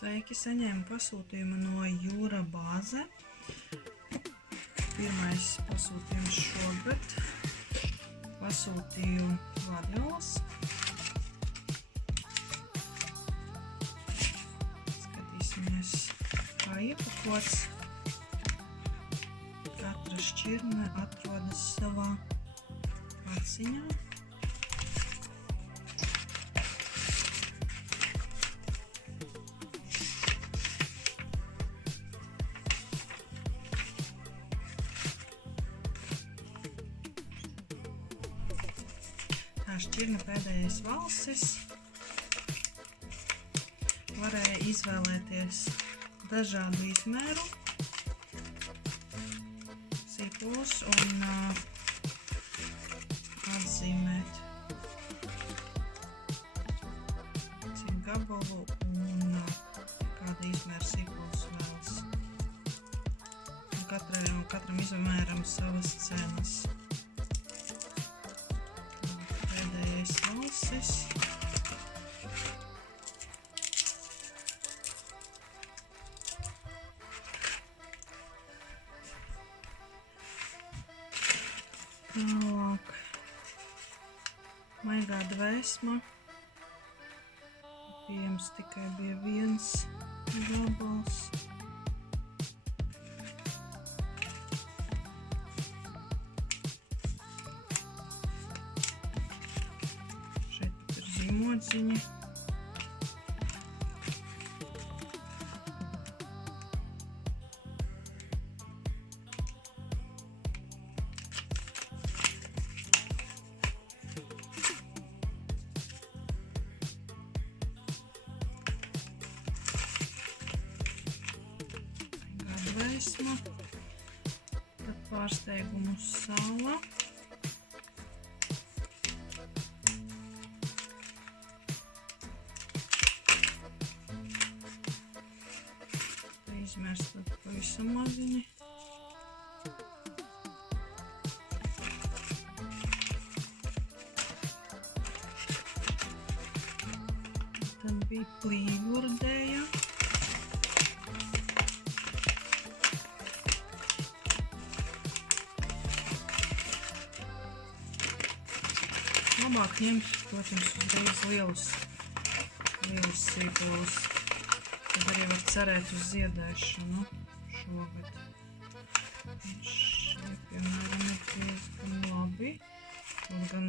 Sveiki, saņēmu pasūtījumu no Jūra Bāze. Pirmais pasūtījums šogad. Pasūtīju vārļolas. Skatīsimies, kā iepakots. Katra šķirne atrodas savā paciņā. Tā šķirne pēdējais valsis. Varēja izvēlēties dažādu izmēru sīpolus un atzīmēt cik gabalu un kāda izmēra sīpolus vēlas. Katram izmēram savas cenas. Pēdējais valsis. Tālāk. Maigā dvēsma. Pieejams tikai bija viens gabals. Šeit ir zīmodziņi. Dvēsma, tad pārsteigumu sala, izmērs tad pavisam maziņi, tad bija plīvurdēja. Labāk ņemt, protams, uzreiz lielus sīpolus. Tad arī var cerēt uz ziedēšanu šogad. Šie, piemēram, ir diezgan labi. Un gan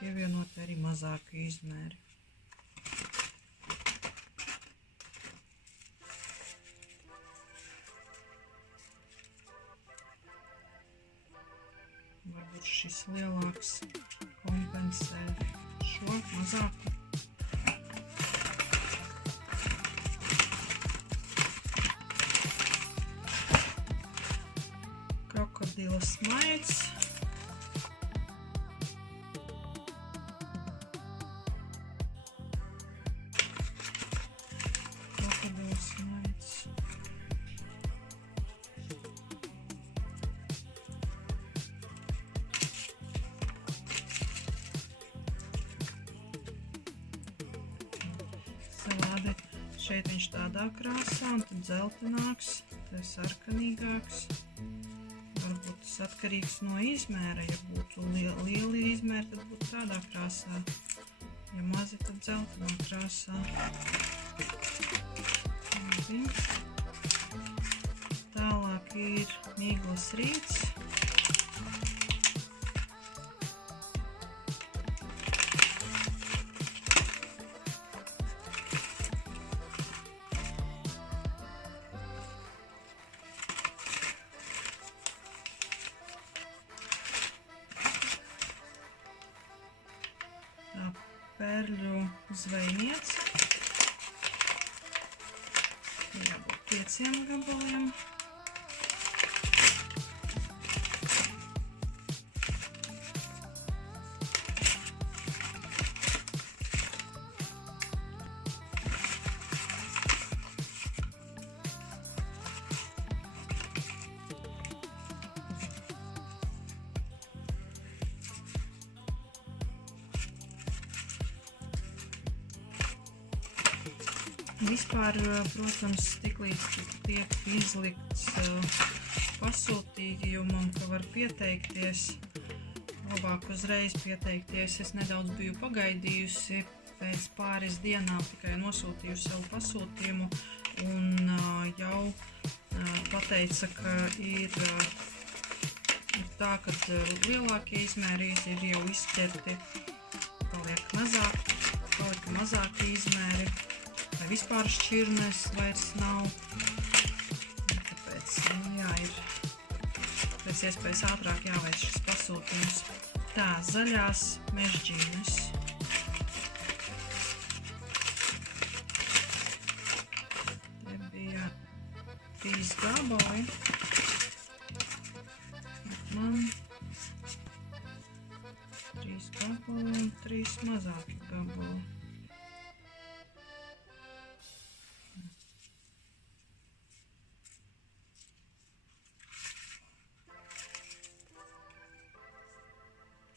pievienot arī mazāki izmēri. Varbūt šis lielāks kompensē šo mazāku. Krokodila smaids. Krokodila smaids. Salādi šeit viņš tādā krāsā, un tad dzeltenāks, tad sarkanīgāks. Varbūt tas atkarīgs no izmēra. Ja būtu lieli izmēri, tad būtu tādā krāsā. Ja mazi, tad dzeltenā krāsā. Tālāk ir mīglas rīts. Pērļu zvejniece. Jābūt 5 gabaliem. Vispār, protams, tiklīdz tiek izlikts pasūtījumam, ka var pieteikties, labāk uzreiz pieteikties. Es nedaudz biju pagaidījusi, pēc pāris dienām tikai nosūtīju savu pasūtījumu un jau pateica, ka ir tā, ka lielākie izmēri ir jau izķerti, palika mazākie izmēri, vai vispār šķirnes vairs nav. Tāpēc, jā, ir pēc iespējas ātrāk jāveic šis pasūtījums. Tā, zaļās mežģīnes. Te bija 3 gabali. Man 3 gabali un 3 mazāki gabali.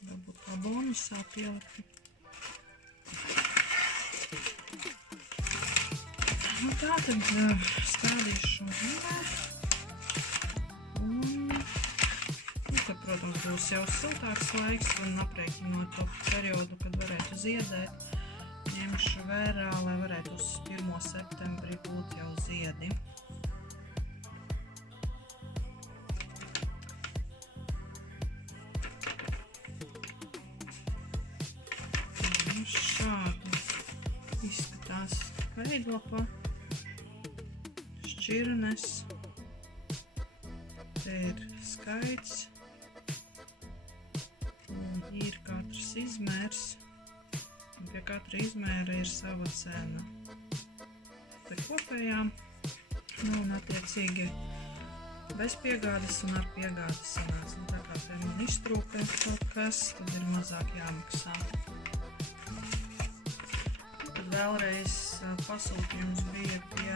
Varbūt kā bonusā pielikt. Nu tā tad stādīšu zīmē. Protams, būs jau siltāks laiks un aprēķinot to periodu, kad varētu ziedēt, ņemšu vērā, lai varētu uz 1. septembrī būt jau ziedi. Šādi izskatās veidlapa, šķirnes, te ir skaits. Ir katrs izmērs, un pie katra izmēra ir sava cena. Te kopējā, un attiecīgi bez piegādes un ar piegādes sanāca. Tā kā te man iztrūka kaut kas, tad ir mazāk jāmaksā. Tad vēlreiz pasūtījums bija pie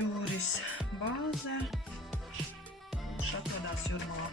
Jūris Bāzē, kurš atrodās Jūrmalā.